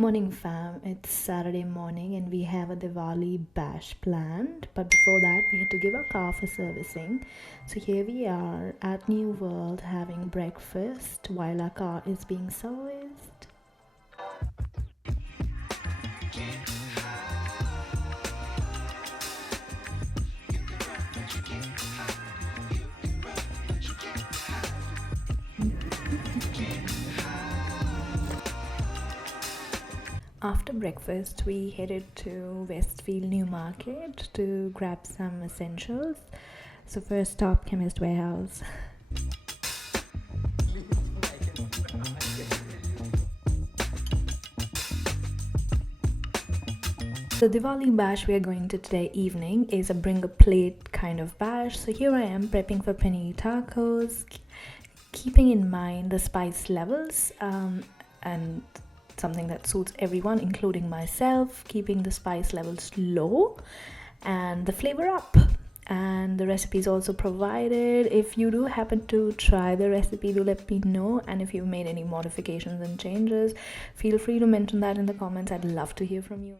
Morning fam, it's Saturday morning and we have a Diwali bash planned. But before that, we had to give our car for servicing. So here we are at New World having breakfast while our car is being serviced. After breakfast, we headed to Westfield New Market to grab some essentials. So first stop, Chemist Warehouse. The Diwali bash we are going to today evening is a bring a plate kind of bash. So here I am prepping for Paneer Tacos, keeping in mind the spice levels and something that suits everyone, including myself, keeping the spice levels low and the flavor up. And the recipe is also provided. If you do happen to try the recipe, do let me know. And if you've made any modifications and changes, feel free to mention that in the comments. I'd love to hear from you.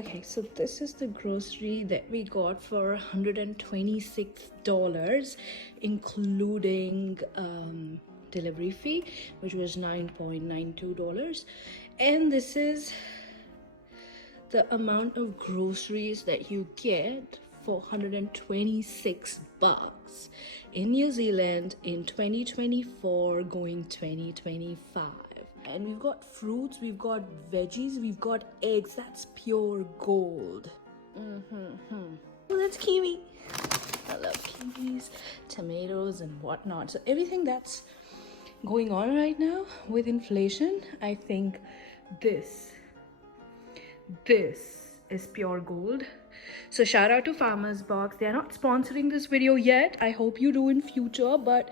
Okay, so this is the grocery that we got for $126, including delivery fee, which was $9.92. And this is the amount of groceries that you get for 126 bucks in New Zealand in 2024 going 2025. And we've got fruits, we've got veggies, we've got eggs. That's pure gold. Oh, that's kiwi. I love kiwis, tomatoes, and whatnot. So everything that's going on right now with inflation, I think this is pure gold. So shout out to Farmers Box. They're not sponsoring this video yet. I hope you do in future, but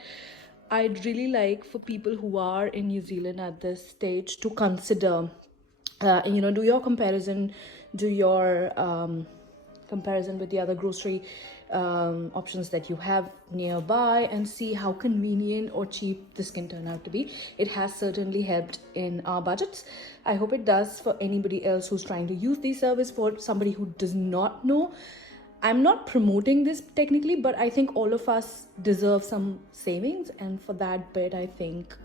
I'd really like for people who are in New Zealand at this stage to consider, do your comparison, do your comparison with the other grocery options that you have nearby, and see how convenient or cheap this can turn out to be. It has certainly helped in our budgets. I hope it does for anybody else who's trying to use the service. For somebody who does not know, I'm not promoting this technically, but I think all of us deserve some savings, and for that bit I think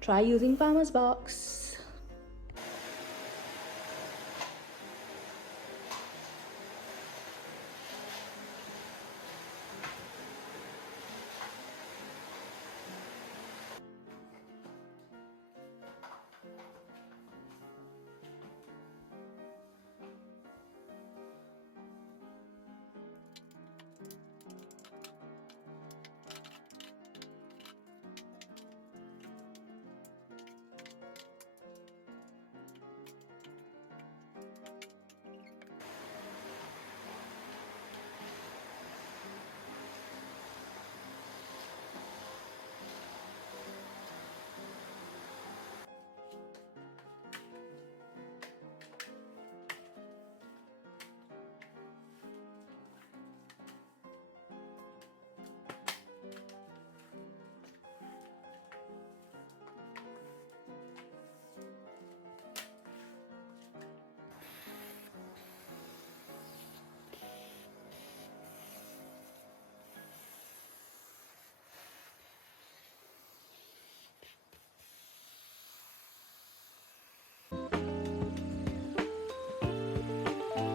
try using Farmers Box.